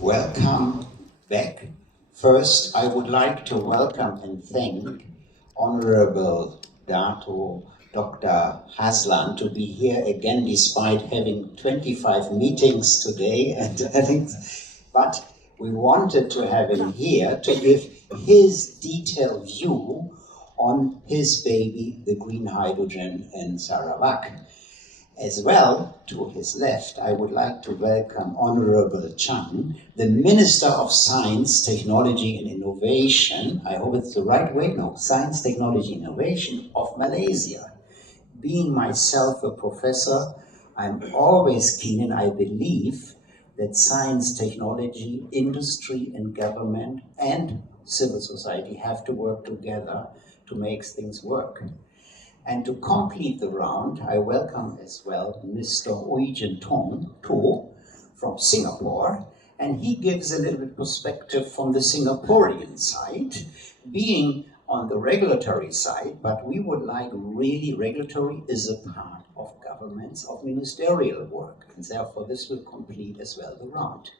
Welcome back. First, I would like to welcome and thank Honorable Dato Dr. Hazland to be here again despite having 25 meetings today but we wanted to have him here to give his detailed view on his baby, the green hydrogen in Sarawak. As well, to his left, I would like to welcome Honorable Chan, the Minister of Science, Technology and Innovation, I hope it's the right way, no, Science, Technology and Innovation of Malaysia. Being myself a professor, I'm always keen and I believe that science, technology, industry and government and civil society have to work together to make things work. And to complete the round, I welcome as well Mr. Oijen Tong To from Singapore, and he gives a little bit perspective from the Singaporean side, being on the regulatory side, but we would like really regulatory is a part of governments, of ministerial work, and therefore this will complete as well the round.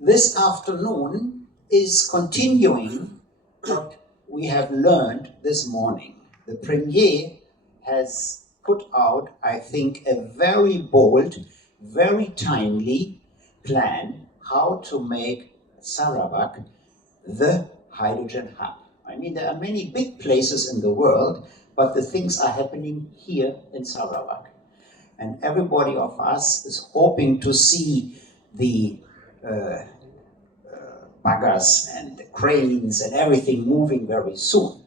This afternoon is continuing what we have learned this morning. The Premier has put out, I think, a very bold, very timely plan how to make Sarawak the hydrogen hub. I mean, there are many big places in the world, but the things are happening here in Sarawak. And everybody of us is hoping to see the buggers and the cranes and everything moving very soon.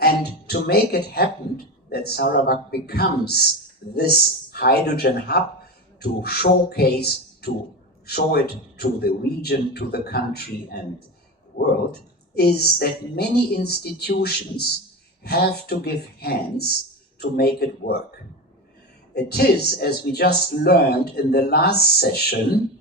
And to make it happen, that Sarawak becomes this hydrogen hub to showcase, to show it to the region, to the country and the world, is that many institutions have to give hands to make it work. It is, as we just learned in the last session,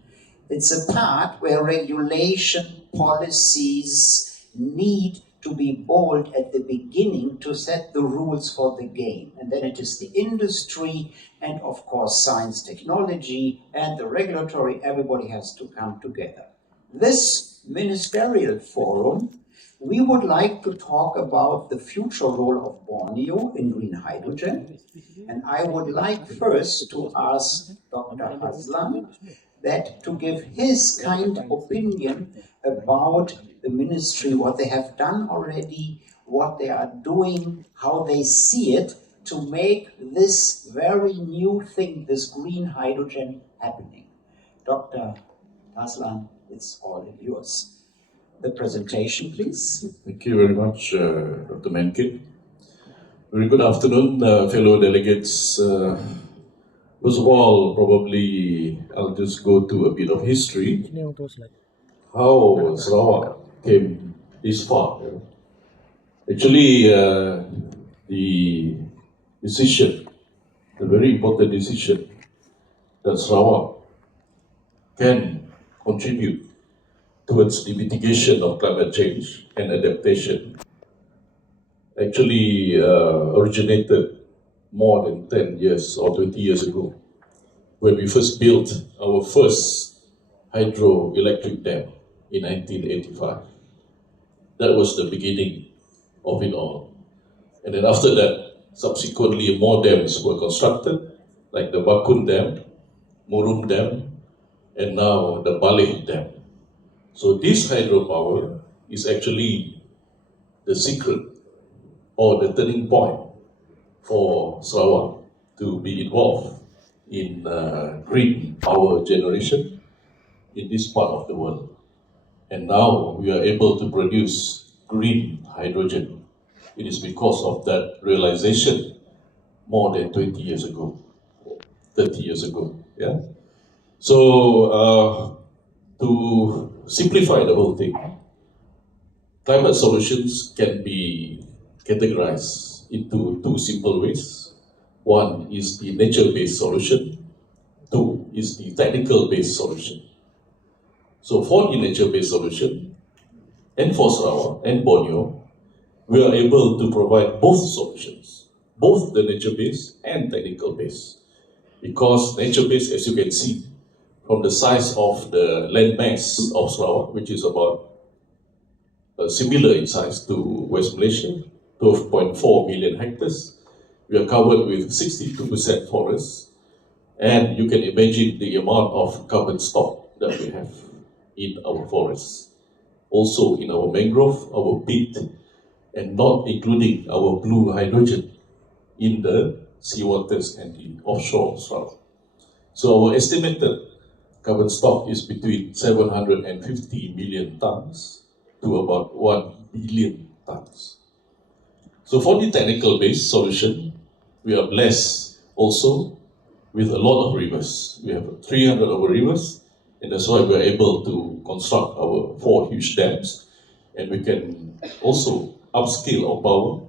it's a part where regulation, policies need to be bold at the beginning to set the rules for the game. And then it is the industry and of course science, technology and the regulatory, everybody has to come together. This ministerial forum, we would like to talk about the future role of Borneo in green hydrogen. And I would like first to ask Dr. Hazland that to give his kind opinion about the ministry, what they have done already, what they are doing, how they see it to make this very new thing, this green hydrogen, happening. Dr. Hazland, it's all yours. The presentation, please. Thank you very much, Dr. Menkin. Very good afternoon, fellow delegates. First of all, probably I'll just go to a bit of history. How Sarawak came this far. Actually, the decision, the very important decision that Sarawak can contribute towards the mitigation of climate change and adaptation actually originated more than 10 years or 20 years ago, when we first built our first hydroelectric dam in 1985. That was the beginning of it all. And then after that, subsequently more dams were constructed, like the Bakun Dam, Murum Dam, and now the Baleh Dam. So this hydropower is actually the secret or the turning point for Sarawak to be involved in green power generation in this part of the world. And now we are able to produce green hydrogen. It is because of that realization more than 20 years ago, 30 years ago. Yeah. So to simplify the whole thing, climate solutions can be categorized into two simple ways. One is the nature-based solution. Two is the technical-based solution. So for the nature-based solution, and for Sarawak and Borneo, we are able to provide both solutions, both the nature-based and technical-based. Because nature-based, as you can see, from the size of the land mass of Sarawak, which is about similar in size to West Malaysia, 12.4 million hectares. We are covered with 62% forests, and you can imagine the amount of carbon stock that we have in our forests. Also in our mangrove, our peat, and not including our blue hydrogen in the seawaters and the offshore Sarawak. So our estimated carbon stock is between 750 million tons to about 1 billion tons. So for the technical based solution, we are blessed also with a lot of rivers. We have 300 over rivers, and that's why we are able to construct our 4 huge dams, and we can also upscale our power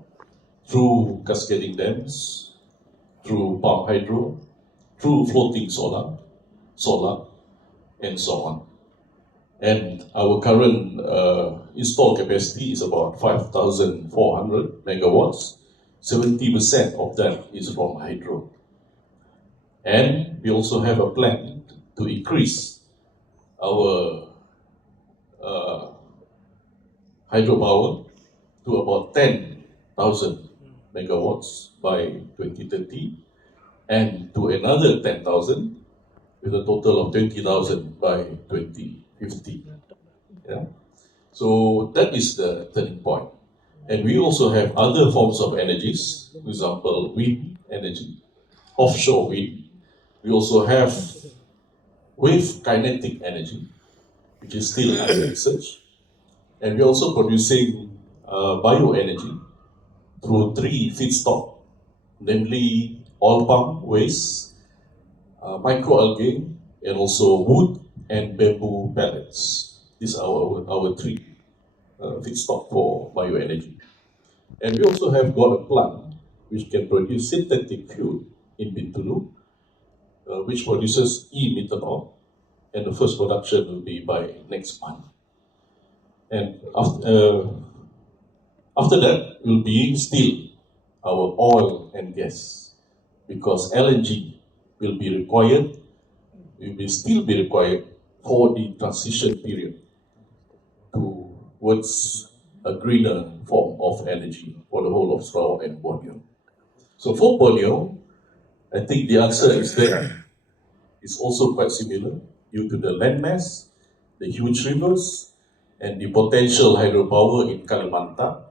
through cascading dams, through pump hydro, through floating solar, and so on. And our current installed capacity is about 5,400 megawatts. 70% of that is from hydro. And we also have a plan to increase our hydropower to about 10,000 megawatts by 2030, and to another 10,000 with a total of 20,000 by 2050. Yeah? So that is the turning point. And we also have other forms of energies, for example, wind energy, offshore wind. We also have wave kinetic energy, which is still under research. And we're also producing bioenergy through 3 feedstock, namely oil palm waste, microalgae, and also wood and bamboo pellets. These are our 3 feedstock for bioenergy. And we also have got a plant which can produce synthetic fuel in Bintulu, which produces e-methanol, and the first production will be by next month. And after that will be still our oil and gas, because LNG will be required, still be required for the transition period towards a greener form of energy for the whole of Sarawak and Borneo. So for Borneo, I think the answer is there. It's also quite similar due to the landmass, the huge rivers, and the potential hydropower in Kalimantan,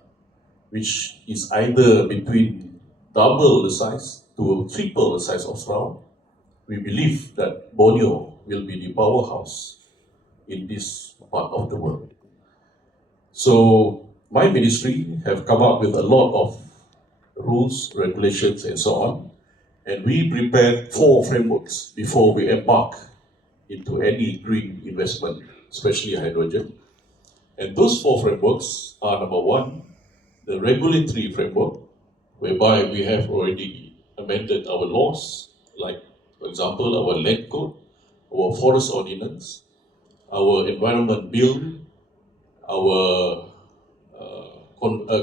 which is either between double the size to triple the size of Sarawak. We believe that Borneo will be the powerhouse in this part of the world. So my ministry have come up with a lot of rules, regulations, and so on, and we prepared 4 frameworks before we embark into any green investment, especially hydrogen. And those 4 frameworks are: number 1, the regulatory framework, whereby we have already amended our laws, like, for example, our land code, our forest ordinance, our environment bill, our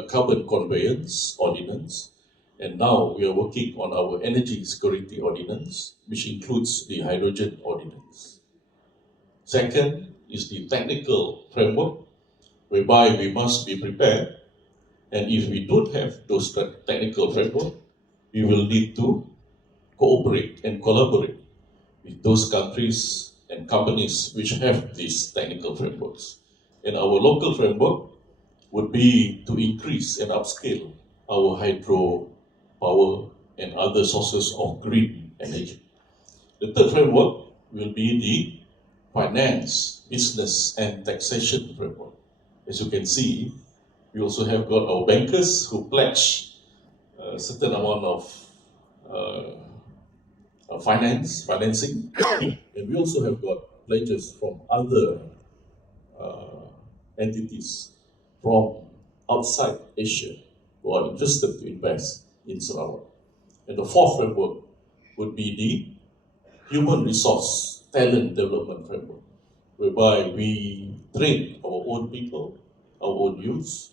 carbon conveyance ordinance, and now we are working on our energy security ordinance, which includes the hydrogen ordinance. Second is the technical framework, whereby we must be prepared, and if we don't have those technical framework, we will need to cooperate and collaborate with those countries and companies which have these technical frameworks. And our local framework would be to increase and upscale our hydro power and other sources of green energy. The third framework will be the finance, business, and taxation framework. As you can see, we also have got our bankers who pledge a certain amount of financing, and we also have got pledges from other entities from outside Asia who are interested to invest in Sarawak. And the fourth framework would be the human resource talent development framework, whereby we train our own people, our own youths,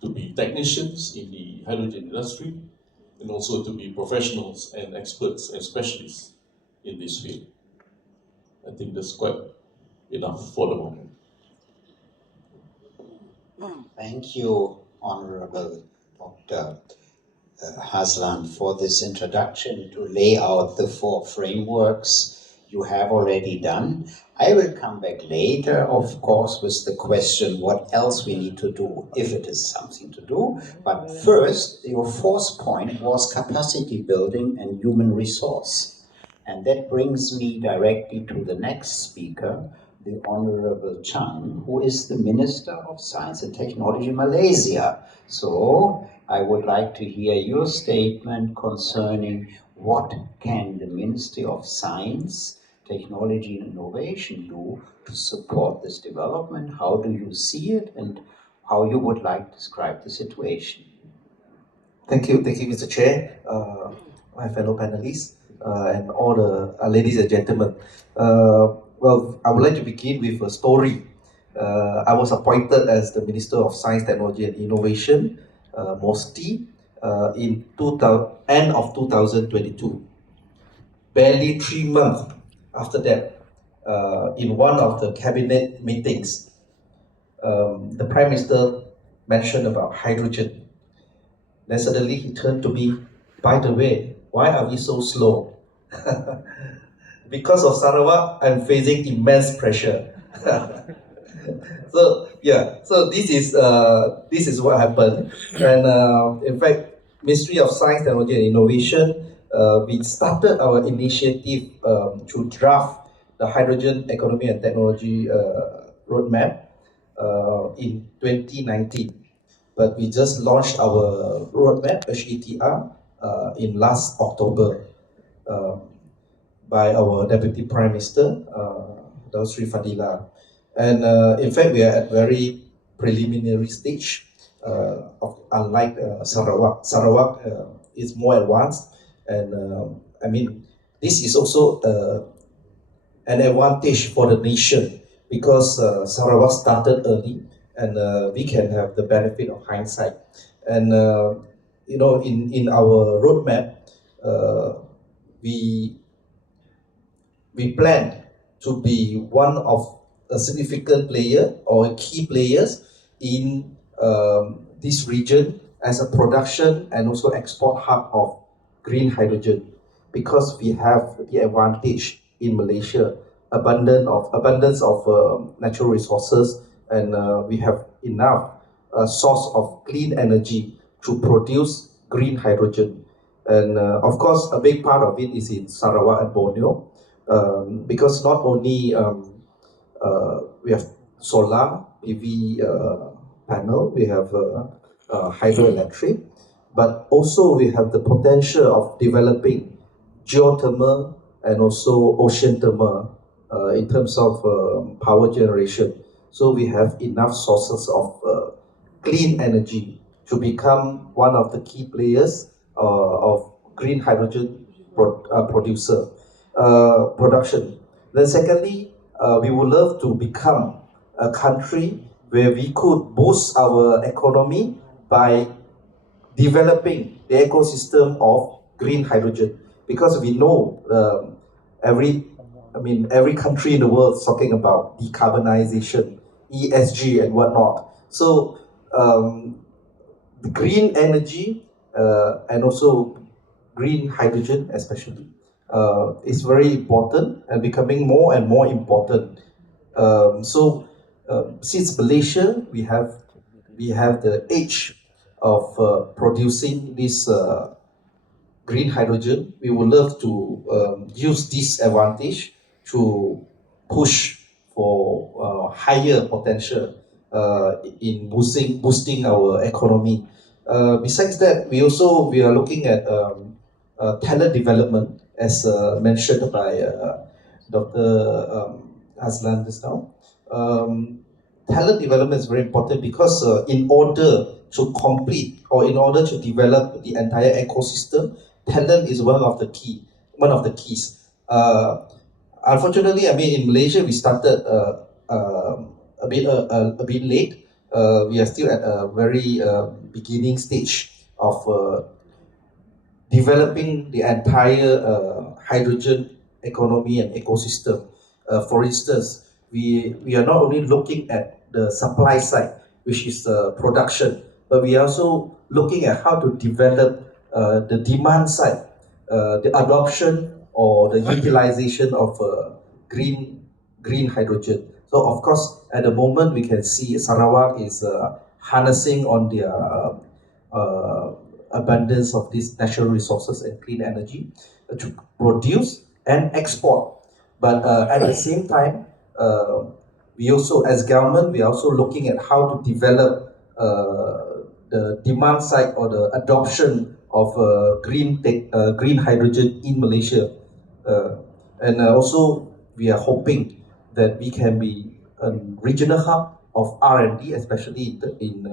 to be technicians in the hydrogen industry, and also to be professionals and experts and specialists in this field. I think that's quite enough for the moment. Thank you, Honorable Dr. Hazland, for this introduction to lay out the four frameworks you have already done. I will come back later, of course, with the question what else we need to do, if it is something to do. But first, your fourth point was capacity building and human resource. And that brings me directly to the next speaker, the Honorable Chan, who is the Minister of Science and Technology in Malaysia. So I would like to hear your statement concerning what can the Ministry of Science, Technology and Innovation do to support this development? How do you see it, and how you would like to describe the situation? Thank you, Mr. Chair, my fellow panelists, and all the ladies and gentlemen. Well, I would like to begin with a story. I was appointed as the Minister of Science, Technology and Innovation, MOSTI, in end of 2022. Barely 3 months after that, in one of the cabinet meetings, the Prime Minister mentioned about hydrogen. Then suddenly he turned to me, by the way, why are we so slow? Because of Sarawak, I'm facing immense pressure. So this is what happened. And in fact, Ministry of Science, Technology and Innovation, we started our initiative to draft the Hydrogen Economy and Technology Roadmap in 2019. But we just launched our roadmap, HETR, in last October by our Deputy Prime Minister, Sri Fadila. And in fact, we are at very preliminary stage, unlike Sarawak. Sarawak is more advanced, and I mean, this is also an advantage for the nation because Sarawak started early, and we can have the benefit of hindsight. And in our roadmap, we plan to be one of a significant player or key players in this region as a production and also export hub of green hydrogen, because we have the advantage in Malaysia, abundance of natural resources, and we have enough source of clean energy to produce green hydrogen. And of course, a big part of it is in Sarawak and Borneo, because not only we have solar PV panel, we have hydroelectric, but also we have the potential of developing geothermal and also ocean thermal in terms of power generation. So we have enough sources of clean energy to become one of the key players of green hydrogen production. Then secondly, we would love to become a country where we could boost our economy by developing the ecosystem of green hydrogen, because we know every country in the world is talking about decarbonization, ESG and whatnot. So the green energy and also green hydrogen especially is very important and becoming more and more important. Since Malaysia, we have the edge of producing this green hydrogen, we would love to use this advantage to push for higher potential in boosting our economy. Besides that, we are looking at talent development, as mentioned by Dr. Hazland just now. Talent development is very important because in order to complete or in order to develop the entire ecosystem, talent is one of the keys. Unfortunately, I mean, in Malaysia, we started a bit late. We are still at a very beginning stage of developing the entire hydrogen economy and ecosystem. For instance, we are not only looking at the supply side, which is the production, but we are also looking at how to develop the demand side, the adoption or the utilization of green hydrogen. So of course, at the moment we can see Sarawak is harnessing on their abundance of these natural resources and clean energy to produce and export. But at the same time, we also, as government, we are also looking at how to develop the demand side or the adoption of green hydrogen in Malaysia. And also, we are hoping that we can be a regional hub of R&D, especially in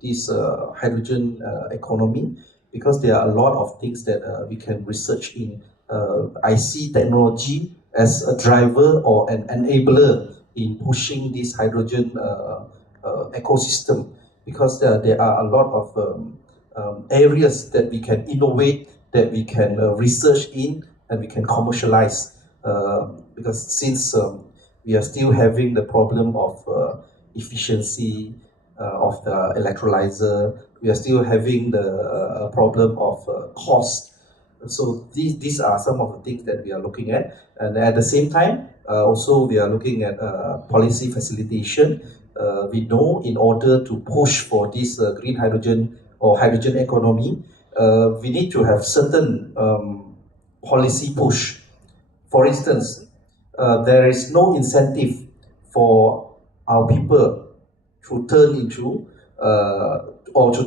this hydrogen economy, because there are a lot of things that we can research in. I see technology as a driver or an enabler in pushing this hydrogen ecosystem, because there are a lot of areas that we can innovate, that we can research in, and we can commercialize. Because since we are still having the problem of efficiency of the electrolyzer, we are still having the problem of cost. So these are some of the things that we are looking at. And at the same time, also we are looking at policy facilitation. We know in order to push for this green hydrogen or hydrogen economy, we need to have certain policy push. For instance, there is no incentive for our people to turn into or to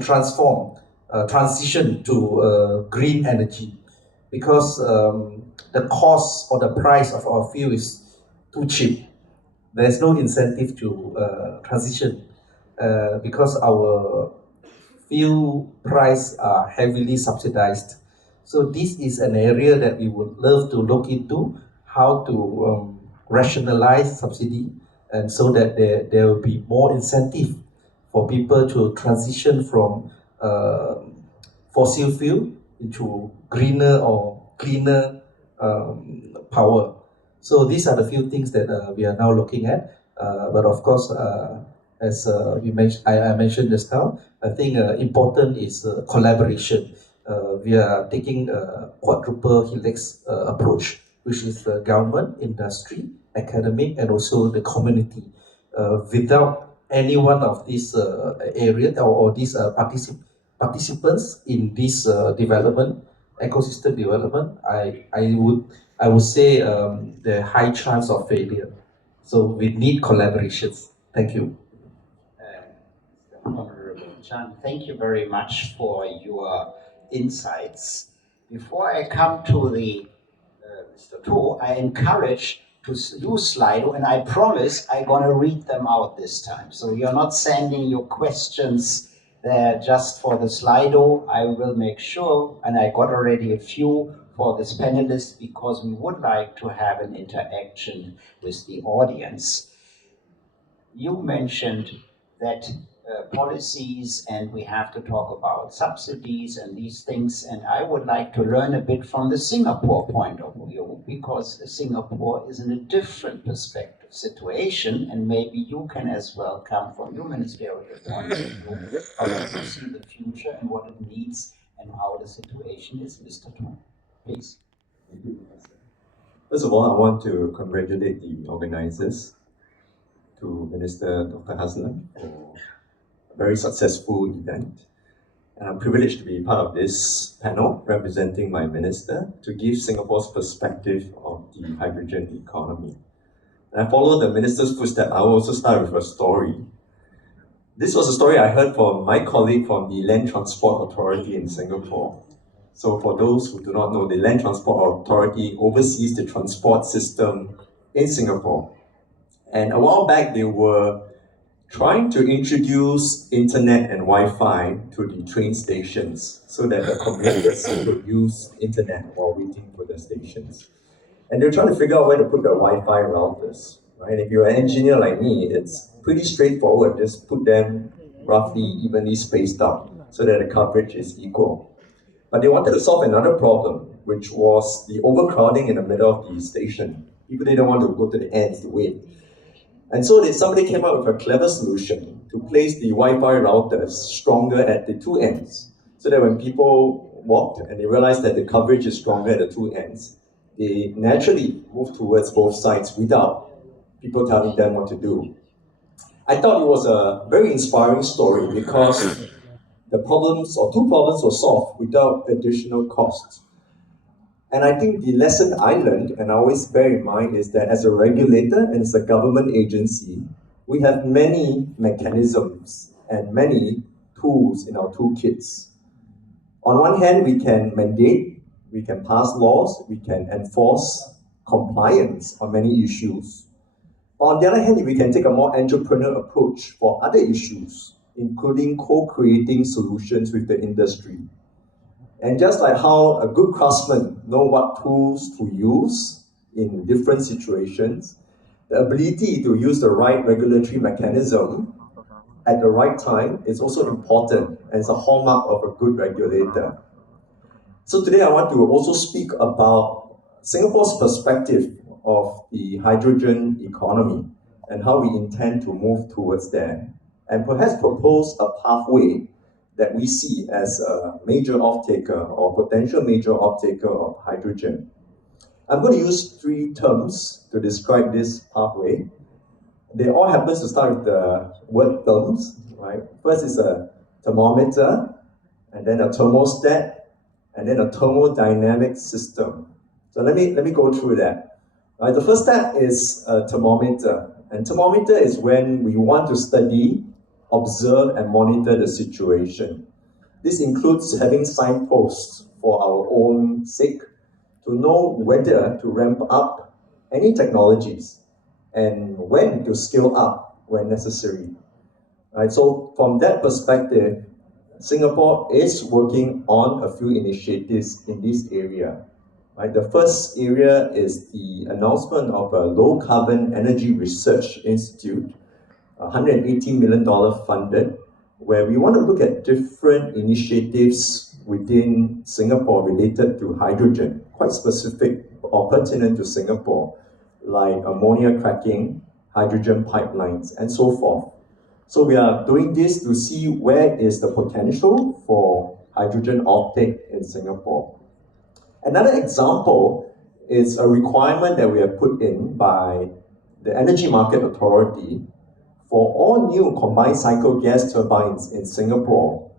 transition to green energy, because the cost or the price of our fuel is too cheap. There's no incentive to transition because our fuel price are heavily subsidized. So this is an area that we would love to look into, how to rationalize subsidy, and so that there will be more incentive for people to transition from fossil fuel into greener or cleaner power. So these are the few things that we are now looking at. But of course, as I mentioned just now, I think important is collaboration. We are taking a quadruple helix approach, which is the government, industry, academic, and also the community. Without any one of these areas or these participants in this development, ecosystem development, I would say the high chance of failure. So we need collaborations. Thank you. Honorable Chan, thank you very much for your insights. Before I come to the Mr. To, I encourage to use Slido, and I promise I'm going to read them out this time. So you're not sending your questions there just for the Slido. I will make sure, and I got already a few for this panelist, because we would like to have an interaction with the audience. You mentioned that policies, and we have to talk about subsidies and these things, and I would like to learn a bit from the Singapore point of view, because Singapore is in a different perspective situation, and maybe you can as well come from your ministerial point of view, how you see the future and what it needs and how the situation is. Mr. Tong, please. Thank you, Professor. First of all, I want to congratulate the organizers, to Minister Dr. Hazland, for a very successful event. And I'm privileged to be part of this panel representing my minister to give Singapore's perspective of the hydrogen economy. And I follow the minister's footsteps. I will also start with a story. This was a story I heard from my colleague from the Land Transport Authority in Singapore. So for those who do not know, the Land Transport Authority oversees the transport system in Singapore. And a while back, they were trying to introduce internet and Wi-Fi to the train stations so that the commuters could use internet while waiting for the stations. And they were trying to figure out where to put the Wi-Fi routers, right? If you're an engineer like me, it's pretty straightforward. Just put them roughly evenly spaced out so that the coverage is equal. But they wanted to solve another problem, which was the overcrowding in the middle of the station. People didn't want to go to the ends to wait. And so somebody came up with a clever solution to place the Wi-Fi routers stronger at the two ends, so that when people walked and they realized that the coverage is stronger at the two ends, they naturally move towards both sides without people telling them what to do. I thought it was a very inspiring story because the problems, or two problems, were solved without additional costs. And I think the lesson I learned, and I always bear in mind, is that as a regulator and as a government agency, we have many mechanisms and many tools in our toolkits. On one hand, we can mandate, we can pass laws, we can enforce compliance on many issues. On the other hand, we can take a more entrepreneurial approach for other issues, including co-creating solutions with the industry. And just like how a good craftsman knows what tools to use in different situations, the ability to use the right regulatory mechanism at the right time is also important and it's a hallmark of a good regulator. So today I want to also speak about Singapore's perspective of the hydrogen economy and how we intend to move towards that, and perhaps propose a pathway that we see as a major off-taker or potential major off-taker of hydrogen. I'm going to use three terms to describe this pathway. They all happen to start with the word terms, right? First is a thermometer, and then a thermostat, and then a thermodynamic system. So let me go through that. Right, the first step is a thermometer, and thermometer is when we want to study, observe, and monitor the situation. This includes having signposts for our own sake to know whether to ramp up any technologies and when to scale up when necessary. Right, so from that perspective, Singapore is working on a few initiatives in this area. Right, the first area is the announcement of a low carbon energy research institute, $118 million funded, where we want to look at different initiatives within Singapore related to hydrogen, quite specific or pertinent to Singapore, like ammonia cracking, hydrogen pipelines, and so forth. So we are doing this to see where is the potential for hydrogen offtake in Singapore. Another example is a requirement that we have put in by the Energy Market Authority for all new combined cycle gas turbines in Singapore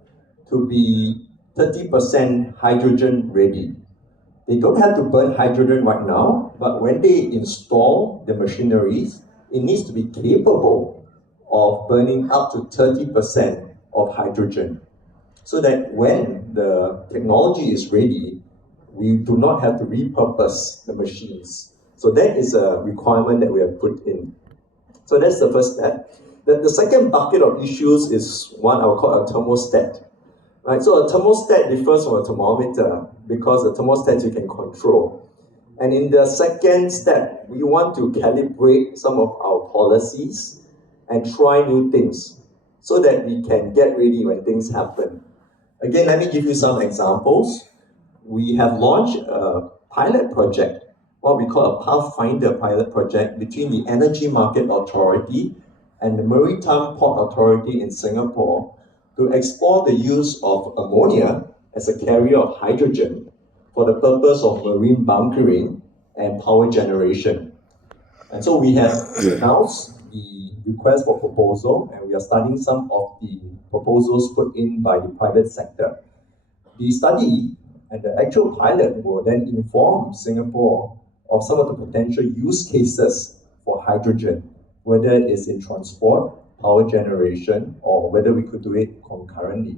to be 30% hydrogen ready. They don't have to burn hydrogen right now, but when they install the machineries, it needs to be capable of burning up to 30% of hydrogen, so that when the technology is ready, we do not have to repurpose the machines. So that is a requirement that we have put in. So that's the first step. The second bucket of issues is one I would call a thermostat. Right? So a thermostat differs from a thermometer because a thermostat you can control. And in the second step, we want to calibrate some of our policies and try new things so that we can get ready when things happen. Again, let me give you some examples. We have launched a pilot project, what we call a Pathfinder pilot project between the Energy Market Authority and the Maritime Port Authority in Singapore to explore the use of ammonia as a carrier of hydrogen for the purpose of marine bunkering and power generation. And so we have announced the request for proposal, and we are studying some of the proposals put in by the private sector. The study and the actual pilot will then inform Singapore of some of the potential use cases for hydrogen, whether it is in transport, power generation, or whether we could do it concurrently.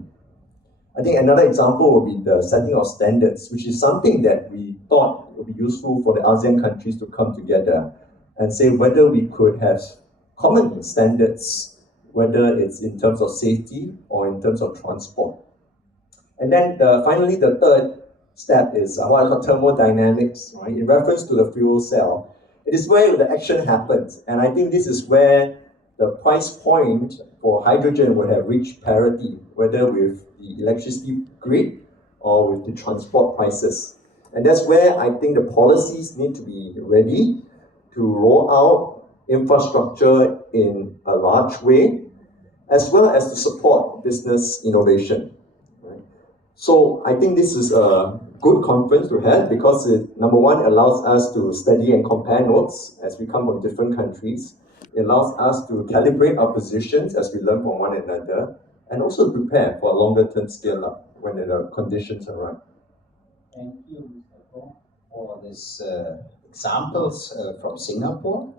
I think another example would be the setting of standards, which is something that we thought would be useful for the ASEAN countries to come together and say whether we could have common standards, whether it's in terms of safety or in terms of transport. And then finally, the third step is what I call thermodynamics, right? In reference to the fuel cell. It is where the action happens. And I think this is where the price point for hydrogen would have reached parity, whether with the electricity grid or with the transport prices. And that's where I think the policies need to be ready to roll out infrastructure in a large way, as well as to support business innovation. Right? So I think this is a good conference to have because it, number one, allows us to study and compare notes as we come from different countries. It allows us to calibrate our positions as we learn from one another, and also prepare for a longer term scale up when the conditions are right. Thank you, Mr. Apgh, for these examples from Singapore.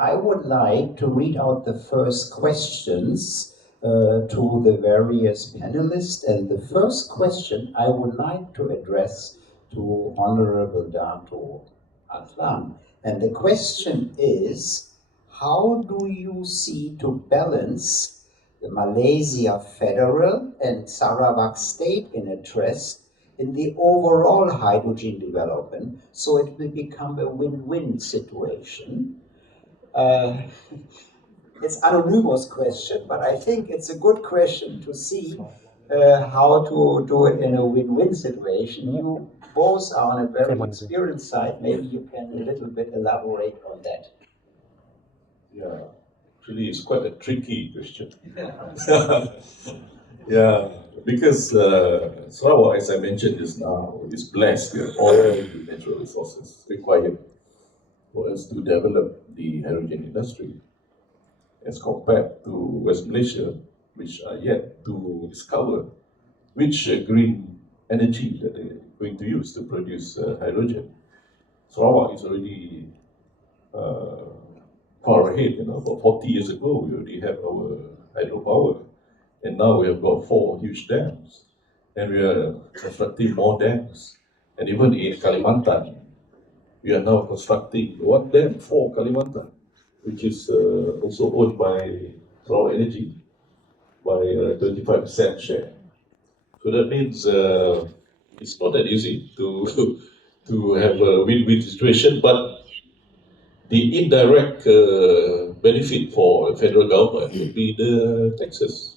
I would like to read out the first questions to the various panelists, and the first question I would like to address to Honorable Dato' Hazland. And the question is, how do you see to balance the Malaysia federal and Sarawak state interest in the overall hydrogen development so it will become a win-win situation? It's an anonymous question, but I think it's a good question to see how to do it in a win-win situation. You both are on a very experienced side. Maybe you can a little bit elaborate on that. Yeah, actually, it's quite a tricky question. Yeah, because Sarawak, as I mentioned just now, is blessed with all the natural resources required for us to develop the hydrogen industry, as compared to West Malaysia, which are yet to discover which green energy that they're going to use to produce hydrogen. Sarawak is already far ahead, about 40 years ago, we already have our hydropower. And now we have got 4 huge dams. And we are constructing more dams. And even in Kalimantan, we are now constructing 1 dam for Kalimantan, which is also owned by Sarawak Energy by 25% share. So that means it's not that easy to to have a win-win situation, but the indirect benefit for the federal government would be the taxes.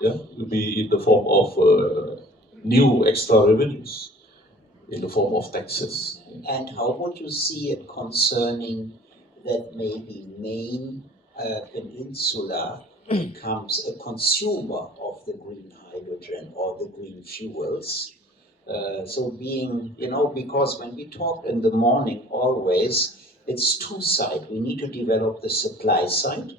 Yeah, it would be in the form of new extra revenues, in the form of taxes. And how would you see it concerning that maybe main peninsula becomes a consumer of the green hydrogen or the green fuels? So being, because when we talk in the morning always, it's two-side. We need to develop the supply side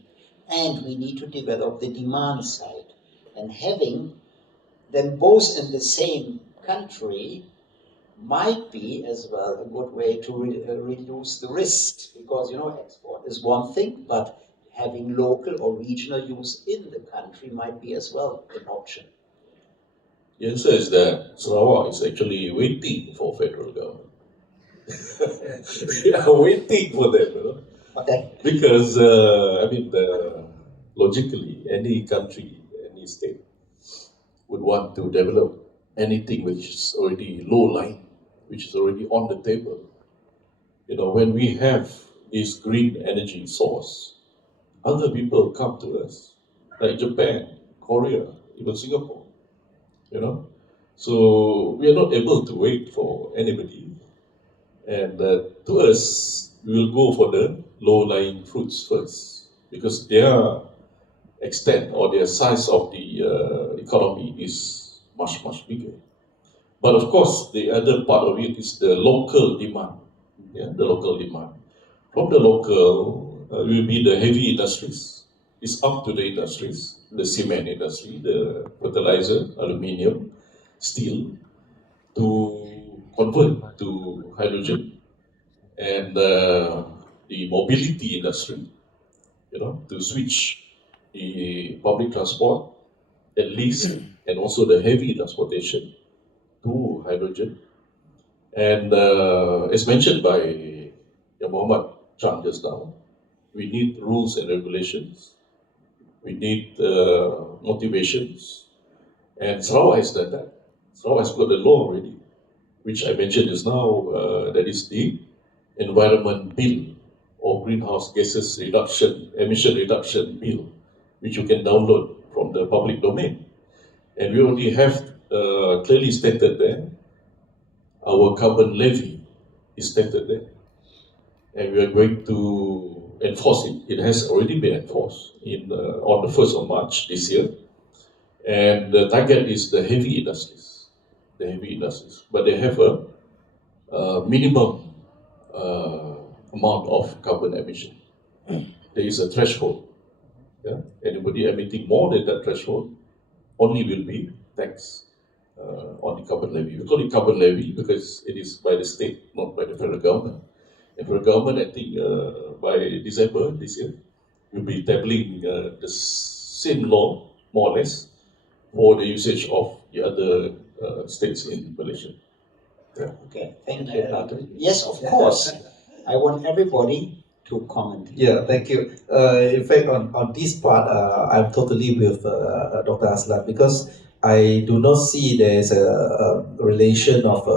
and we need to develop the demand side. And having them both in the same country might be as well a good way to reduce the risks, because export is one thing, but having local or regional use in the country might be as well an option. The answer is that Sarawak is actually waiting for federal government. We are waiting for them, Okay. Because logically, any country, any state would want to develop anything which is already low-lying, which is already on the table. When we have this green energy source, other people come to us, like Japan, Korea, even Singapore. So we are not able to wait for anybody. And to us, we will go for the low-lying fruits first, because their extent or their size of the economy is much, much bigger. But of course, the other part of it is the local demand. Yeah, the local demand. From the local, will be the heavy industries. It's up to the industries, the cement industry, the fertilizer, aluminium, steel, to convert to hydrogen, and the mobility industry, to switch the public transport, at least, and also the heavy transportation to hydrogen. And as mentioned by Muhammad Chang just now, we need rules and regulations. We need motivations. And Sarawak has done that. Sarawak has got the law already, which I mentioned just now, that is the Environment Bill, or Greenhouse Gases Emission Reduction Bill, which you can download from the public domain. And we already have clearly stated there, our carbon levy is stated there. and we are going to enforce it. It has already been enforced on the 1st of March this year, and the target is the heavy industries. But they have a minimum amount of carbon emission. There is a threshold. Yeah? Anybody emitting more than that threshold only will be taxed on the carbon levy. We call it carbon levy because it is by the state, not by the federal government. The federal government, I think, by December this year, will be tabling the same law, more or less, for the usage of the other states in Malaysia. Yeah. Okay, thank you. Yes, of course. I want everybody to comment. Yeah, thank you. In fact, on this part, I'm totally with Dr. Aslan because I do not see there's a relation of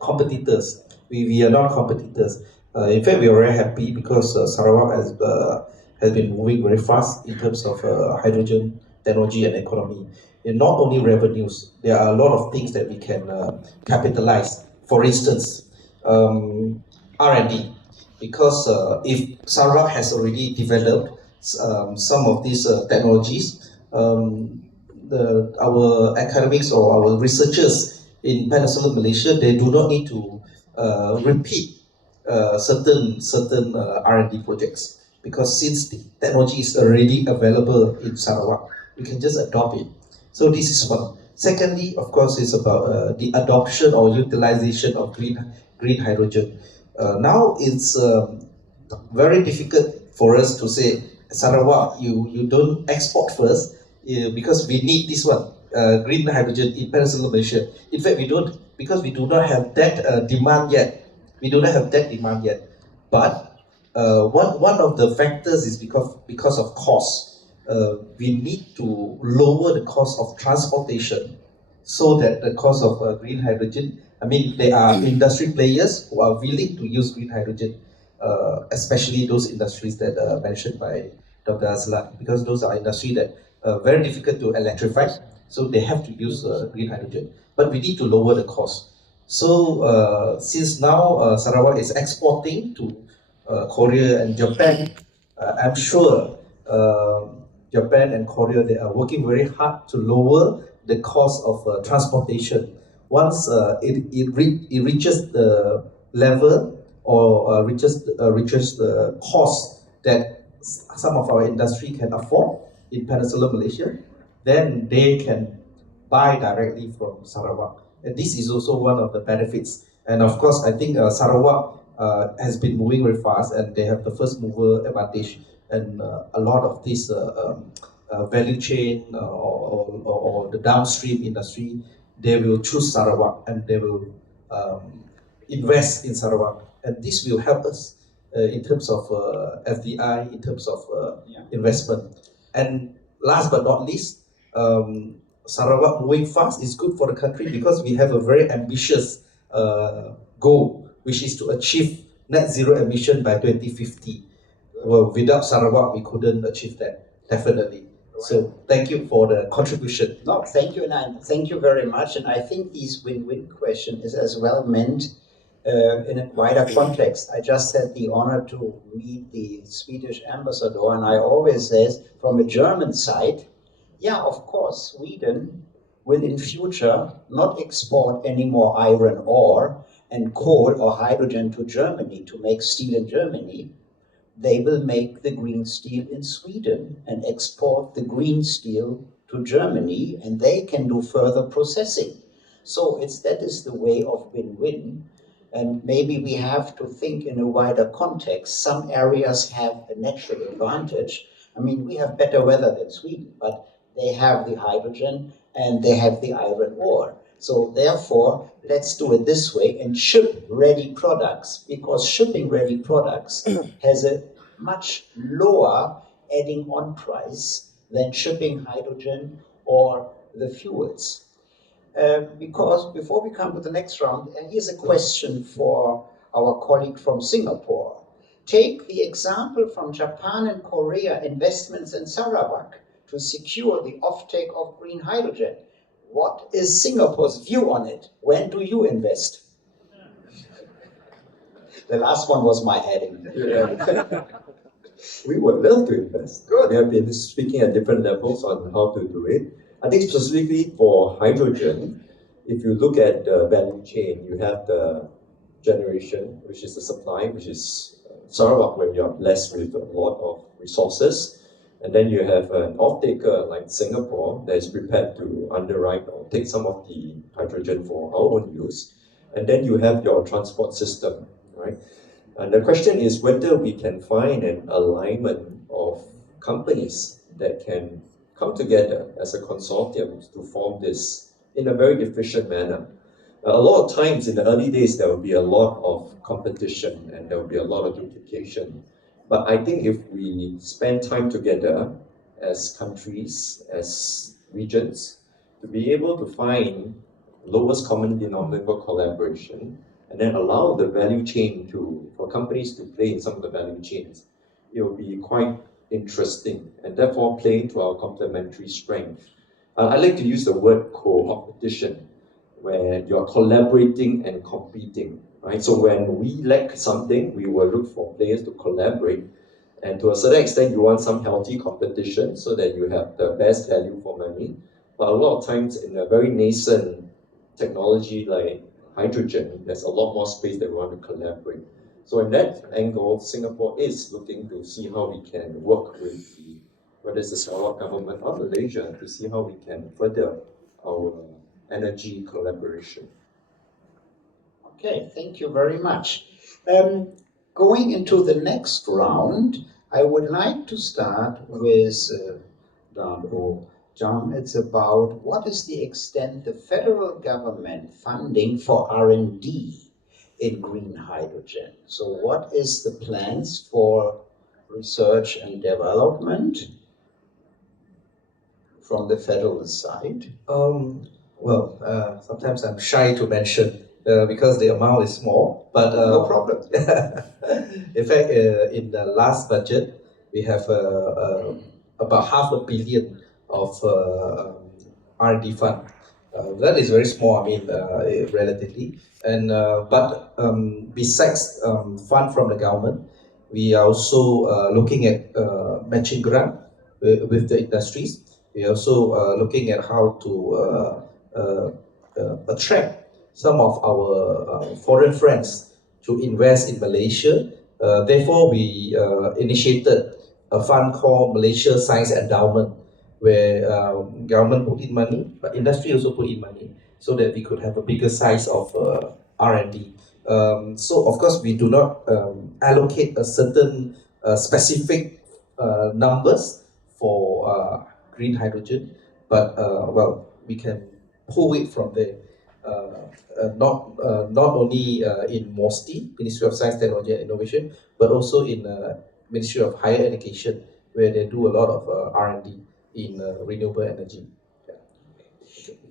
competitors. We are not competitors. In fact, we are very happy because Sarawak has been moving very fast in terms of hydrogen technology and economy. And not only revenues, there are a lot of things that we can capitalize. For instance, R&D, because if Sarawak has already developed some of these technologies, our academics or our researchers in Peninsular Malaysia, they do not need to repeat certain R&D projects, because since the technology is already available in Sarawak, we can just adopt it. So this is one. Secondly, of course, is about the adoption or utilization of green hydrogen. Now it's very difficult for us to say, Sarawak, you don't export first because we need this one, green hydrogen in Peninsular Malaysia. In fact, we don't, because we do not have that demand yet. We do not have that demand yet. But one of the factors is because of cost. We need to lower the cost of transportation so that the cost of green hydrogen, I mean, there are industry players who are willing to use green hydrogen, especially those industries that are mentioned by Dr. Hazland, because those are industries that are very difficult to electrify, so they have to use green hydrogen. But we need to lower the cost. So since now Sarawak is exporting to Korea and Japan, I'm sure Japan and Korea, they are working very hard to lower the cost of transportation. Once it reaches the level or reaches the cost that some of our industry can afford in Peninsular Malaysia, then they can buy directly from Sarawak. And this is also one of the benefits. And of course, I think Sarawak has been moving very fast, and they have the first mover advantage. And a lot of this value chain or the downstream industry, they will choose Sarawak and they will invest in Sarawak. And this will help us in terms of FDI, in terms of investment. And last but not least, Sarawak moving fast is good for the country because we have a very ambitious goal, which is to achieve net zero emission by 2050. Well, without Sarawak, we couldn't achieve that, definitely. So thank you for the contribution. No, thank you, and thank you very much. And I think this win-win question is as well meant in a wider context. I just had the honor to meet the Swedish ambassador, and I always say, from a German side, yeah, of course, Sweden will in future not export any more iron ore and coal or hydrogen to Germany to make steel in Germany. They will make the green steel in Sweden and export the green steel to Germany, and they can do further processing. So that is the way of win-win. And maybe we have to think in a wider context. Some areas have a natural advantage. I mean, we have better weather than Sweden, but they have the hydrogen and they have the iron ore. So therefore, let's do it this way and ship ready products, because shipping ready products has a much lower adding on price than shipping hydrogen or the fuels. Because before we come to the next round, here's a question for our colleague from Singapore. Take the example from Japan and Korea investments in Sarawak to secure the offtake of green hydrogen. What is Singapore's view on it? When do you invest? The last one was my heading. We would love to invest. Good. We have been speaking at different levels on how to do it. I think specifically for hydrogen, if you look at the value chain, you have the generation, which is the supply, which is Sarawak, when you're blessed with a lot of resources. And then you have an off-taker like Singapore that is prepared to underwrite or take some of the hydrogen for our own use. And then you have your transport system, right? And the question is whether we can find an alignment of companies that can come together as a consortium to form this in a very efficient manner. A lot of times in the early days, there will be a lot of competition and there will be a lot of duplication. But I think if we spend time together as countries, as regions, to be able to find lowest common denominator collaboration, and then allow the value chain for companies to play in some of the value chains, it will be quite interesting and therefore play to our complementary strength. I like to use the word co-opetition, where you're collaborating and competing, right? So when we lack something, we will look for players to collaborate, and to a certain extent, you want some healthy competition so that you have the best value for money. But a lot of times in a very nascent technology like hydrogen, there's a lot more space that we want to collaborate. So in that angle, Singapore is looking to see how we can work with whether it's the Sarawak government or Malaysia, to see how we can further our energy collaboration. Okay, thank you very much. Going into the next round, I would like to start with John. It's about what is the extent the federal government funding for R&D in green hydrogen. So what is the plans for research and development from the federal side? Sometimes I'm shy to mention because the amount is small. But no problem. In fact, in the last budget, we have about $500 million of R&D fund. That is very small, I mean, relatively. And but besides fund from the government, we are also looking at matching grant with the industries. We are also looking at how to attract some of our foreign friends to invest in Malaysia. Therefore, we initiated a fund called Malaysia Science Endowment, where government put in money, but industry also put in money, so that we could have a bigger size of R&D. So of course, we do not allocate a certain specific numbers for green hydrogen, but we can pull it from there. Not only in MOSTI, Ministry of Science, Technology and Innovation, but also in Ministry of Higher Education, where they do a lot of R&D in renewable energy. Yeah.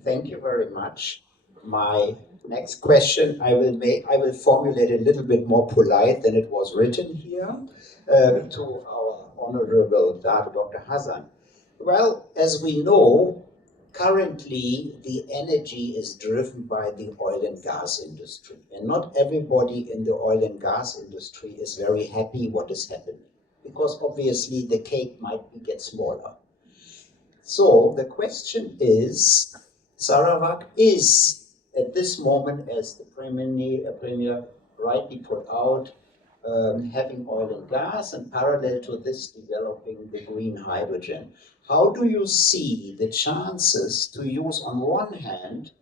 Thank you very much. My next question, I will formulate a little bit more polite than it was written here to our Honorable Dr. Hazland. Well, as we know, currently the energy is driven by the oil and gas industry, and not everybody in the oil and gas industry is very happy what is happening, because obviously the cake might get smaller. So the question is, Sarawak is at this moment, as the Premier rightly put out, having oil and gas, and parallel to this developing the green hydrogen. How do you see the chances to use, on one hand,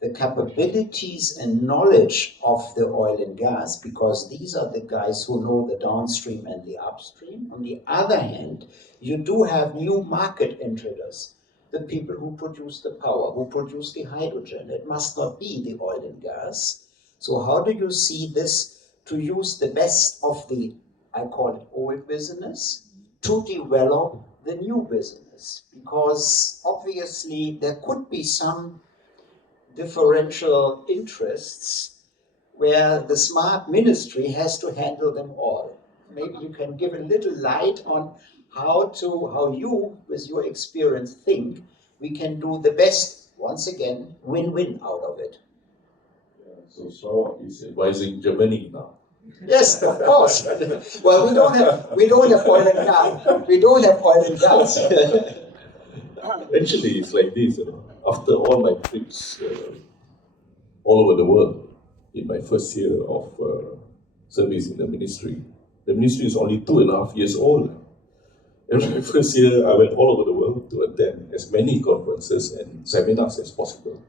the capabilities and knowledge of the oil and gas, because these are the guys who know the downstream and the upstream. On the other hand, you do have new market intruders, the people who produce the power, who produce the hydrogen. It must not be the oil and gas. So how do you see this to use the best of the, I call it old business, to develop the new business? Because obviously there could be some differential interests where the smart ministry has to handle them all. Maybe you can give a little light on how you, with your experience, think we can do the best, once again, win-win out of it. Yeah, so Sarawak is advising Germany now. Yes, of course. Well, we don't have oil and gas. We don't have oil and gas. Actually, it's like this. After all my trips all over the world, in my first year of service in the ministry is only 2.5 years old. In my first year, I went all over the world to attend as many conferences and seminars as possible.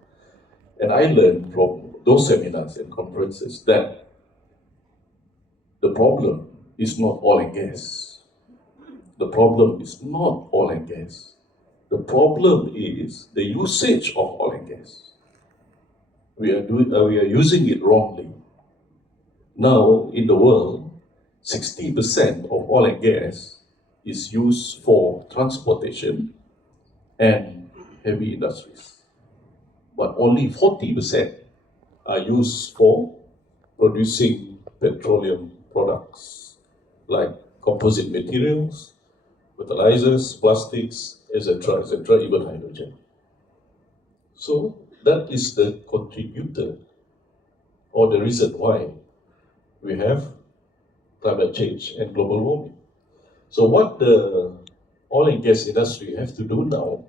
And I learned from those seminars and conferences that the problem is not oil and gas. The problem is not oil and gas. The problem is the usage of oil and gas. We are using it wrongly. Now, in the world, 60% of oil and gas is used for transportation and heavy industries. But only 40% are used for producing petroleum products like composite materials, fertilizers, plastics, etc., even hydrogen. So that is the contributor or the reason why we have climate change and global warming. So what the oil and gas industry have to do now,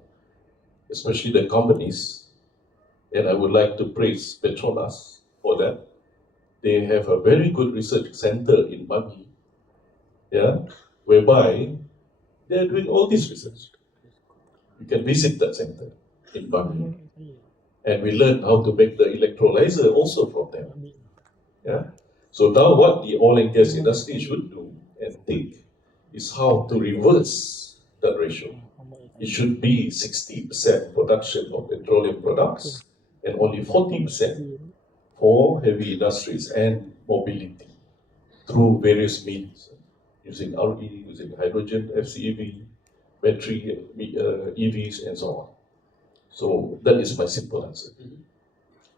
especially the companies, and I would like to praise Petronas for that. They have a very good research center in Apgh, whereby they are doing all this research. You can visit that center in Apgh. And we learned how to make the electrolyzer also from them. Yeah. So now what the oil and gas industry should do and think is how to reverse that ratio. It should be 60% production of petroleum products and only 40% for heavy industries and mobility through various means, using RE, using hydrogen, FCEV, battery EVs, and so on. So that is my simple answer.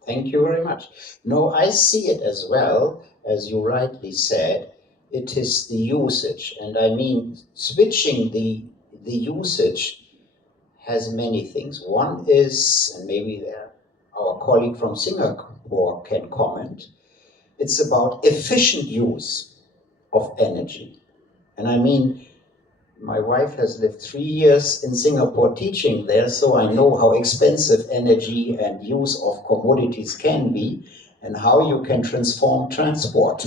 Thank you very much. No, I see it as well, as you rightly said, it is the usage. And I mean, switching the usage has many things. One is, and maybe our colleague from Singapore can comment, it's about efficient use of energy. And I mean, my wife has lived 3 years in Singapore teaching there, so I know how expensive energy and use of commodities can be and how you can transform transport.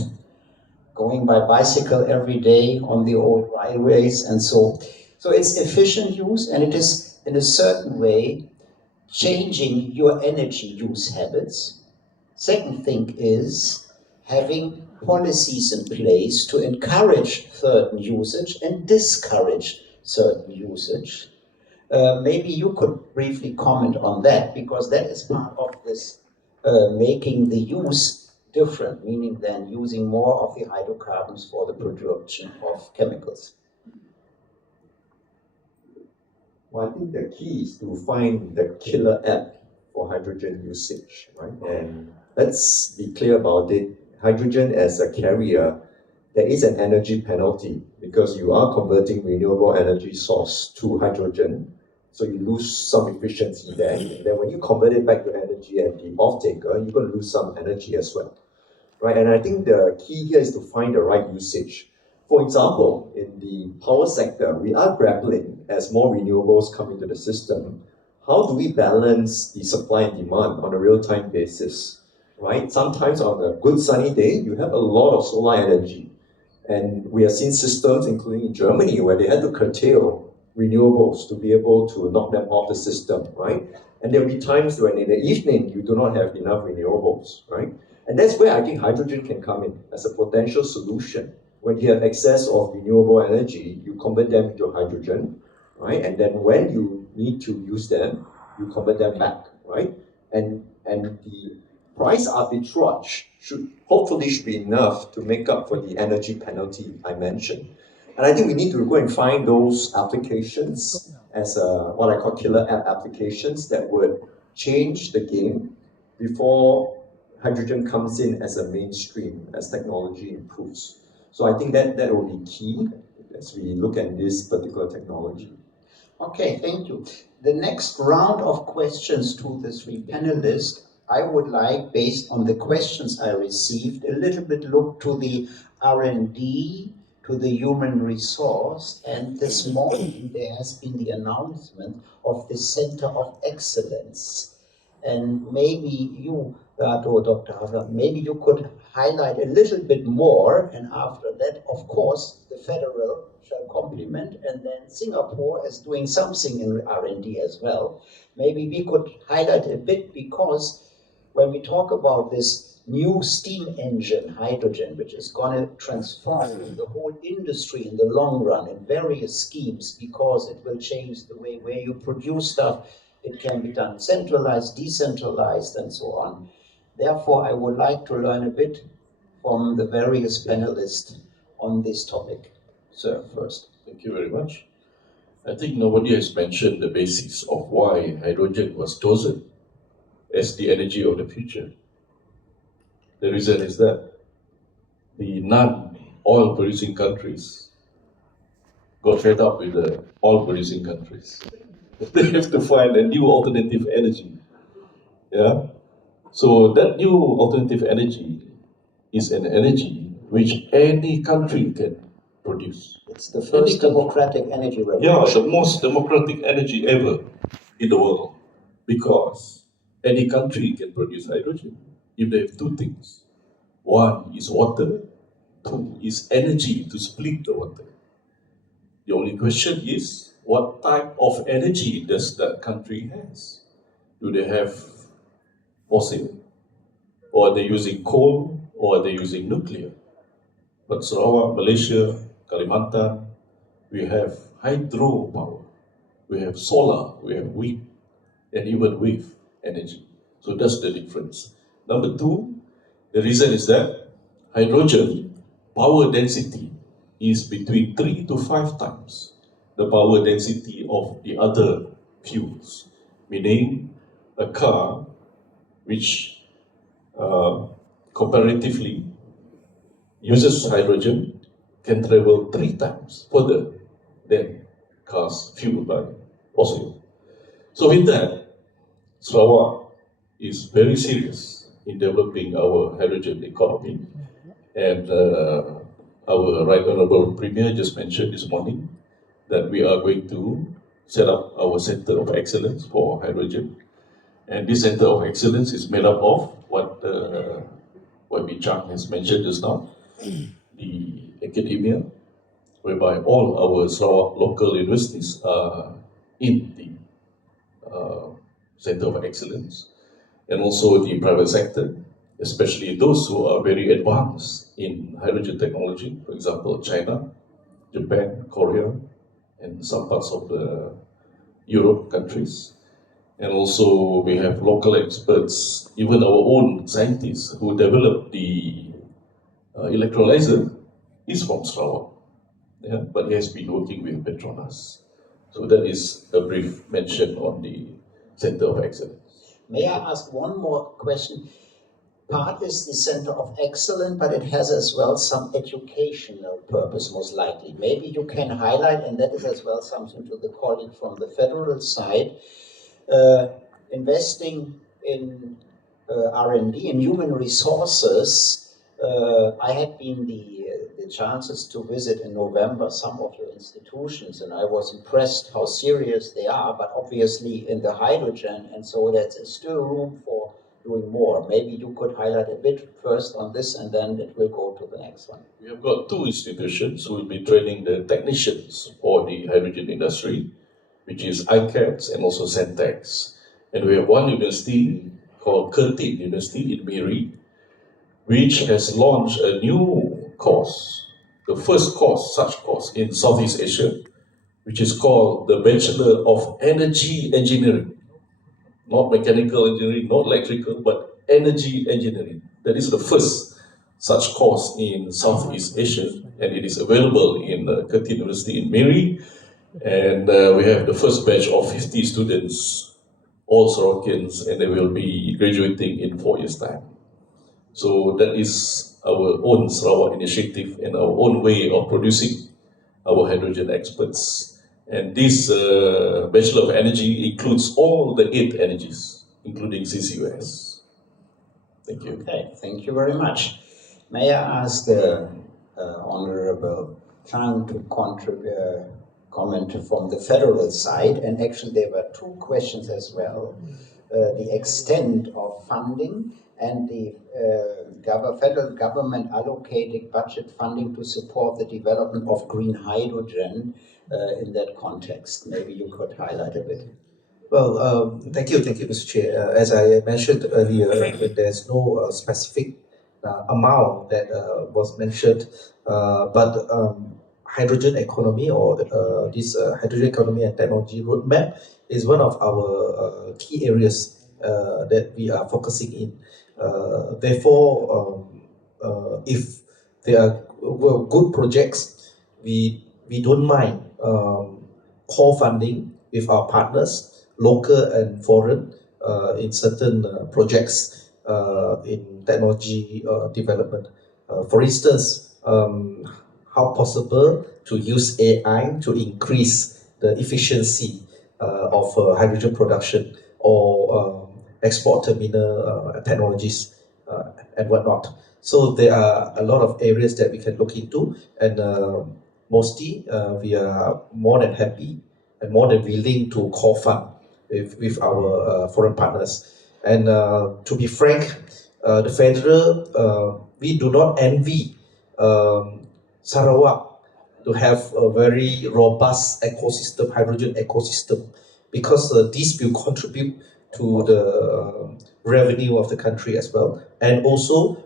Going by bicycle every day on the old highways and so. So it's efficient use, and it is in a certain way changing your energy use habits. Second thing is having policies in place to encourage certain usage and discourage certain usage. Maybe you could briefly comment on that, because that is part of this making the use different, meaning then using more of the hydrocarbons for the production of chemicals. Well, I think the key is to find the killer app for hydrogen usage, right? And let's be clear about it. Hydrogen as a carrier, there is an energy penalty because you are converting renewable energy source to hydrogen. So you lose some efficiency there. And then when you convert it back to energy at the off-taker, you're going to lose some energy as well, right? And I think the key here is to find the right usage. For example, in the power sector, we are grappling as more renewables come into the system. How do we balance the supply and demand on a real-time basis, right? Sometimes on a good sunny day, you have a lot of solar energy. And we have seen systems, including in Germany, where they had to curtail renewables to be able to knock them off the system, right? And there'll be times when in the evening, you do not have enough renewables, right? And that's where I think hydrogen can come in as a potential solution. When you have excess of renewable energy, you convert them into hydrogen, right? And then when you need to use them, you convert them back, right? And the price arbitrage should be enough to make up for the energy penalty I mentioned. And I think we need to go and find those applications as what I call killer app applications that would change the game before hydrogen comes in as a mainstream, as technology improves. So I think that will be key as we look at this particular technology. Okay, thank you. The next round of questions to the three panelists I would like, based on the questions I received, a little bit look to the R&D, to the human resource, and this morning there has been the announcement of the Center of Excellence. And maybe you, Dr. Hazland, maybe you could highlight a little bit more, and after that, of course, the federal shall complement, and then Singapore is doing something in R&D as well. Maybe we could highlight a bit, because when we talk about this new steam engine, hydrogen, which is going to transform the whole industry in the long run in various schemes, because it will change the way where you produce stuff. It can be done centralized, decentralized, and so on. Therefore, I would like to learn a bit from the various panelists on this topic. Sir, first. Thank you very much. I think nobody has mentioned the basis of why hydrogen was chosen as the energy of the future. The reason is that the non-oil producing countries got fed up with the oil producing countries. They have to find a new alternative energy. Yeah? So that new alternative energy is an energy which any country can produce. It's the first democratic energy revolution. Yeah, the most democratic energy ever in the world. Because any country can produce hydrogen if they have two things. One is water, two is energy to split the water. The only question is, what type of energy does that country has? Do they have fossil? Or are they using coal? Or are they using nuclear? But Sarawak, Malaysia, Kalimantan, we have hydropower, we have solar, we have wind, and even wave energy. So that's the difference. Number two, the reason is that hydrogen power density is between 3 to 5 times the power density of the other fuels. Meaning a car which comparatively uses hydrogen can travel 3 times further than cars fueled by fossil. So with that, Sarawak is very serious in developing our hydrogen economy. And our Right Honourable Premier just mentioned this morning that we are going to set up our Centre of Excellence for hydrogen. And this Centre of Excellence is made up of what YB Chang has mentioned just now, the academia, whereby all our Sarawak local universities are in the Centre of Excellence, and also the private sector, especially those who are very advanced in hydrogen technology, for example, China, Japan, Korea, and some parts of the Europe countries. And also we have local experts, even our own scientists who developed the electrolyzer is from Sarawak, yeah? But he has been working with Petronas. So that is a brief mention on the Centre of Excellence. May I ask one more question? Part is the Center of Excellence, but it has as well some educational purpose, most likely. Maybe you can highlight, and that is as well something to the colleague from the federal side, investing in R&D and human resources. I had been the chances to visit in November some of your institutions, and I was impressed how serious they are, but obviously in the hydrogen, and so there's still room for doing more. Maybe you could highlight a bit first on this, and then it will go to the next one. We have got 2 institutions who will be training the technicians for the hydrogen industry, which is ICATS and also Centex. And we have one university called Curtin University in Miri, which has launched a new course, the first course, such course in Southeast Asia, which is called the Bachelor of Energy Engineering. Not mechanical engineering, not electrical, but energy engineering. That is the first such course in Southeast Asia, and it is available in Curtin University in Miri. And we have the first batch of 50 students, all Sarawakians, and they will be graduating in 4 years' time. So that is our own Sarawak initiative and our own way of producing our hydrogen experts. And this Bachelor of Energy includes all the 8 energies, including CCUS. Thank you. Okay, thank you very much. May I ask the Honorable Chang to comment from the federal side? And actually there were two questions as well. The extent of funding and the federal government allocated budget funding to support the development of green hydrogen in that context. Maybe you could highlight a bit. Well, thank you, Mr. Chair. As I mentioned earlier, there's no specific amount that was mentioned, but hydrogen economy or this hydrogen economy and technology roadmap is one of our key areas that we are focusing in. Therefore, if there are good projects, we don't mind co-funding with our partners, local and foreign, in certain projects in technology development. For instance, how possible to use AI to increase the efficiency of hydrogen production or export terminal technologies and whatnot. So there are a lot of areas that we can look into, and mostly we are more than happy and more than willing to co-fund with our foreign partners. And to be frank, the federal, we do not envy Sarawak to have a very robust ecosystem, hydrogen ecosystem, because this will contribute to the revenue of the country as well, and also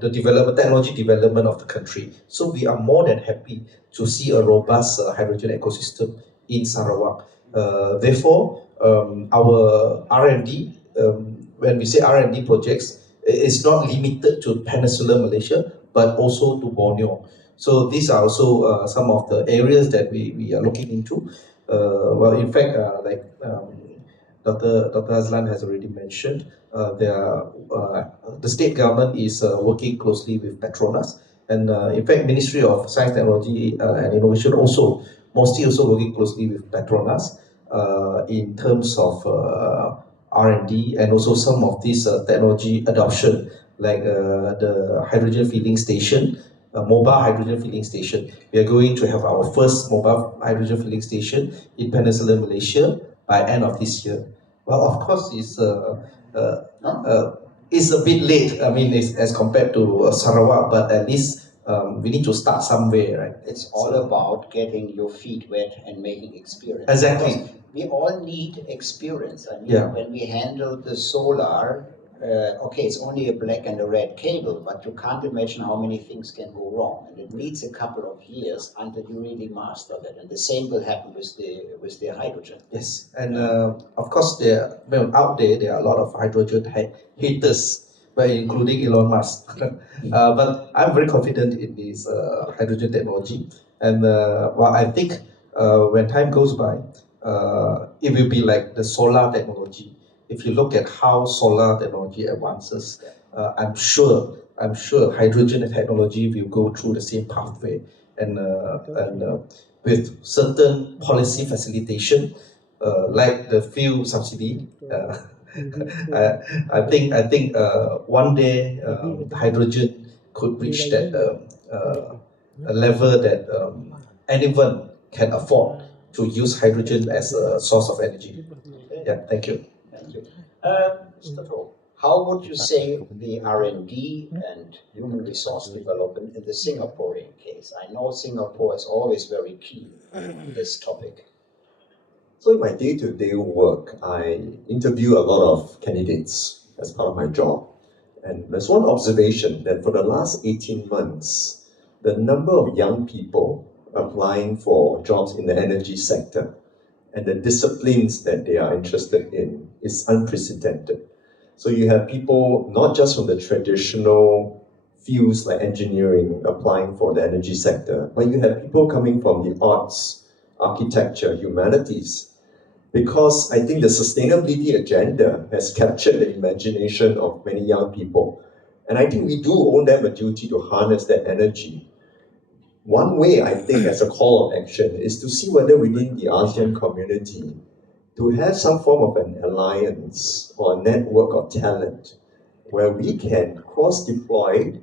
the technology development of the country. So we are more than happy to see a robust hydrogen ecosystem in Sarawak. Therefore, our R&D, when we say R&D projects, it's not limited to Peninsular Malaysia, but also to Borneo. So these are also some of the areas that we are looking into. Well, in fact, like Dr. Hazland has already mentioned, the state government is working closely with Petronas, and in fact, Ministry of Science, Technology and Innovation mostly also working closely with Petronas in terms of R&D and also some of this technology adoption, like the hydrogen filling station, mobile hydrogen filling station. We are going to have our first mobile hydrogen filling station in Peninsular Malaysia by end of this year. Well, of course, it's a bit late. I mean, as compared to Sarawak, but at least we need to start somewhere, right? It's all about getting your feet wet and making experience. Exactly. Because we all need experience. I mean, Yeah. when we handle the solar, okay, it's only a black and a red cable, but you can't imagine how many things can go wrong. And it needs a couple of years until you really master that. And the same will happen with the hydrogen. Yes, and of course, out there are a lot of hydrogen haters, but including Elon Musk. But I'm very confident in this hydrogen technology, and well, I think when time goes by, it will be like the solar technology. If you look at how solar technology advances, I'm sure hydrogen technology will go through the same pathway, and with certain policy facilitation, like the fuel subsidy. I think one day hydrogen could reach that a level that anyone can afford to use hydrogen as a source of energy. Yeah, thank you. Thank you. Mr. To, how would you say the R&D and human resource development in the Singaporean case? I know Singapore is always very keen on this topic. So in my day-to-day work, I interview a lot of candidates as part of my job. And there's one observation that for the last 18 months, the number of young people applying for jobs in the energy sector and the disciplines that they are interested in is unprecedented. So you have people not just from the traditional fields like engineering applying for the energy sector, but you have people coming from the arts, architecture, humanities, because I think the sustainability agenda has captured the imagination of many young people. And I think we do owe them a duty to harness that energy. One way, I think, as a call of action is to see whether within the ASEAN community to have some form of an alliance or a network of talent where we can cross-deploy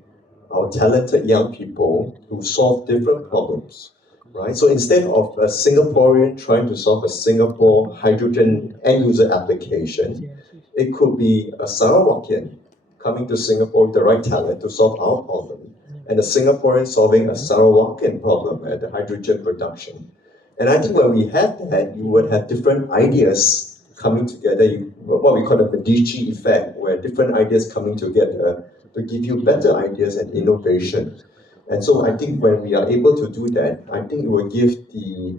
our talented young people to solve different problems, right? So instead of a Singaporean trying to solve a Singapore hydrogen end-user application, it could be a Sarawakian coming to Singapore with the right talent to solve our problem, and a Singaporean solving a Sarawakian problem at the hydrogen production. And I think when we have that, you would have different ideas coming together, what we call the Medici effect, where different ideas coming together to give you better ideas and innovation. And so I think when we are able to do that, I think it will give the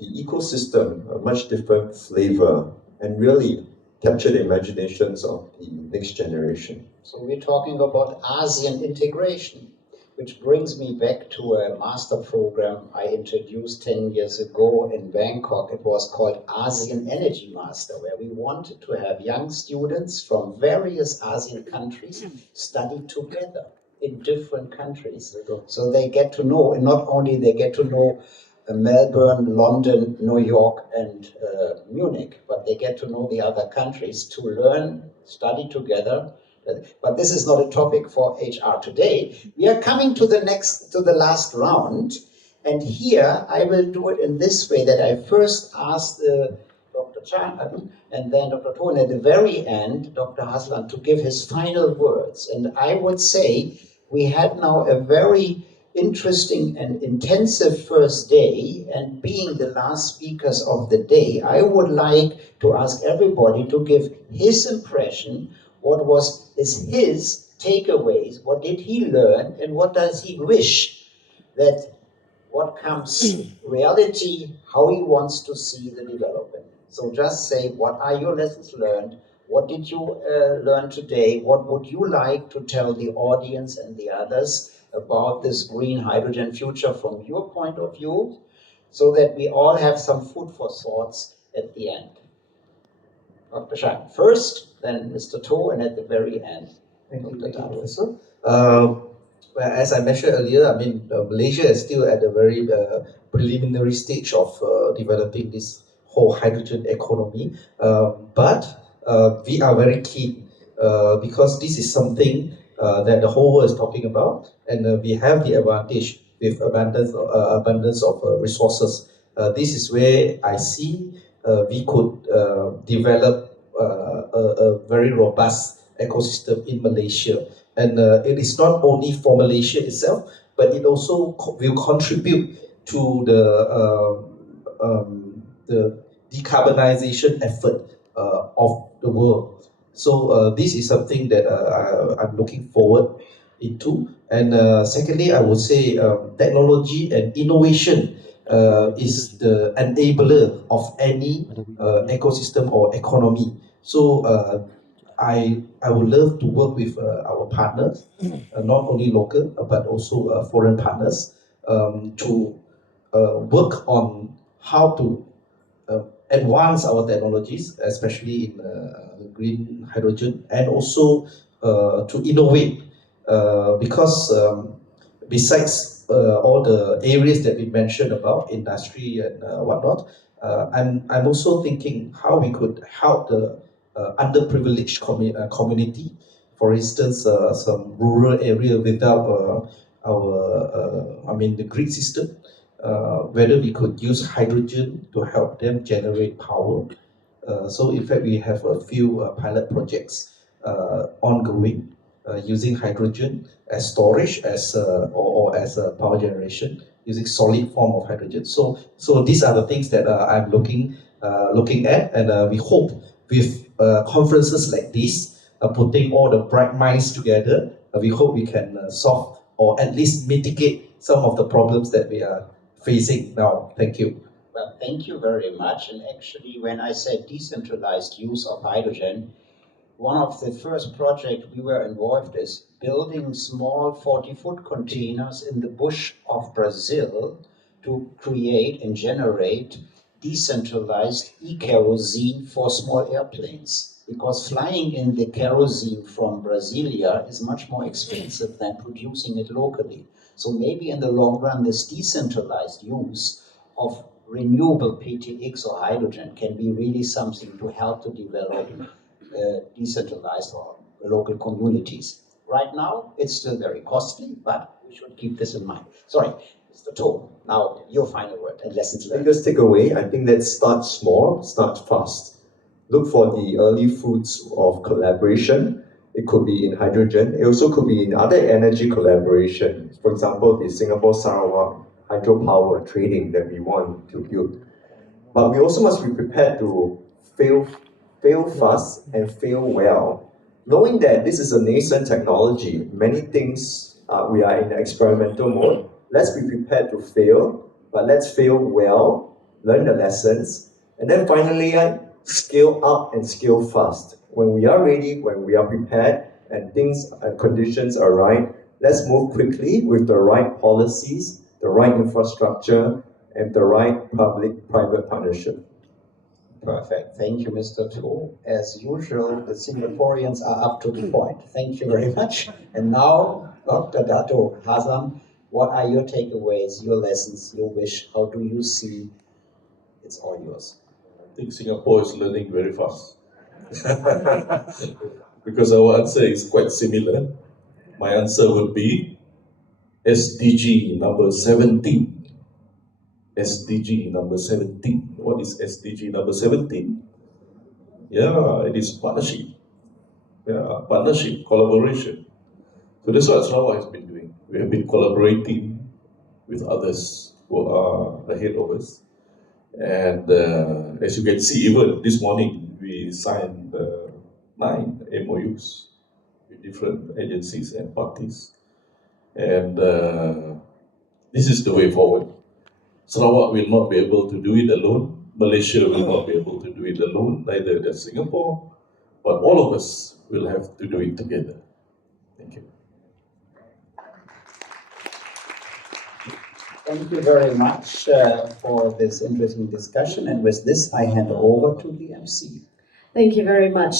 ecosystem a much different flavor and really capture the imaginations of the next generation. So we're talking about ASEAN integration, which brings me back to a master program I introduced 10 years ago in Bangkok. It was called ASEAN Energy Master, where we wanted to have young students from various ASEAN countries study together in different countries. So they get to know, and not only they get to know Melbourne, London, New York, and Munich, but they get to know the other countries to learn, study together. But this is not a topic for HR today. We are coming to the last round, and here I will do it in this way: that I first ask Dr. Chan and then Dr. Thon at the very end, Dr. Hazland, to give his final words. And I would say we had now a very interesting and intensive first day, and being the last speakers of the day, I would like to ask everybody to give his impression, what was his takeaways, what did he learn, and what does he wish that what comes reality, how he wants to see the development. So just say, what are your lessons learned? What did you learn today? What would you like to tell the audience and the others about this green hydrogen future from your point of view, so that we all have some food for thoughts at the end? Dr. Shang first, then Mr. To, and at the very end. Thank you, Professor. Well, as I mentioned earlier, I mean, Malaysia is still at the very preliminary stage of developing this whole hydrogen economy. But we are very keen because this is something that the whole world is talking about, and we have the advantage with abundance of resources. This is where I see we could develop a very robust ecosystem in Malaysia. And it is not only for Malaysia itself, but it also will contribute to the decarbonization effort of the world. So this is something that I'm looking forward into. And secondly, I would say technology and innovation is the enabler of any ecosystem or economy. So I would love to work with our partners, not only local but also foreign partners, to work on how to advance our technologies, especially in green hydrogen, and also to innovate, because besides all the areas that we mentioned about industry and whatnot, I'm also thinking how we could help the underprivileged community. For instance, some rural area without the grid system, whether we could use hydrogen to help them generate power. So in fact, we have a few pilot projects ongoing using hydrogen as storage, or as a power generation, using solid form of hydrogen. So these are the things that I'm looking at, and we hope with conferences like this, putting all the bright minds together, we hope we can solve or at least mitigate some of the problems that we are facing now. Thank you. Well, thank you very much. And actually, when I said decentralized use of hydrogen, one of the first projects we were involved is building small 40-foot containers in the bush of Brazil to create and generate decentralized e-kerosene for small airplanes. Because flying in the kerosene from Brasilia is much more expensive than producing it locally. So maybe in the long run, this decentralized use of renewable PTX or hydrogen can be really something to help to develop decentralized or local communities. Right now, it's still very costly, but we should keep this in mind. Sorry, Mr. To, now your final word and lessons learned. Biggest takeaway, I think let's start small, start fast. Look for the early fruits of collaboration. It could be in hydrogen. It also could be in other energy collaboration. For example, the Singapore Sarawak hydropower trading that we want to build. But we also must be prepared to fail fast and fail well. Knowing that this is a nascent technology, many things we are in experimental mode. Let's be prepared to fail, but let's fail well, learn the lessons, and then finally scale up and scale fast. When we are ready, when we are prepared, and things and conditions are right, let's move quickly with the right policies, the right infrastructure, and the right public-private partnership. Perfect. Thank you, Mr. To. As usual, the Singaporeans are up to the point. Thank you very much. And now, Dr. Dato Hazland, what are your takeaways, your lessons, your wish? How do you see? It's all yours. I think Singapore is learning very fast. Because our answer is quite similar. My answer would be SDG number 17. SDG number 17. What is SDG number 17? Yeah, it is partnership. Yeah, partnership, collaboration. So that's what Sarawak has been doing. We have been collaborating with others who are ahead of us. And as you can see, even this morning, we signed 9 MOUs with different agencies and parties. And this is the way forward. Sarawak will not be able to do it alone. Malaysia will not be able to do it alone, neither does Singapore. But all of us will have to do it together. Thank you. Thank you very much for this interesting discussion. And with this, I hand over to the MC. Thank you very much.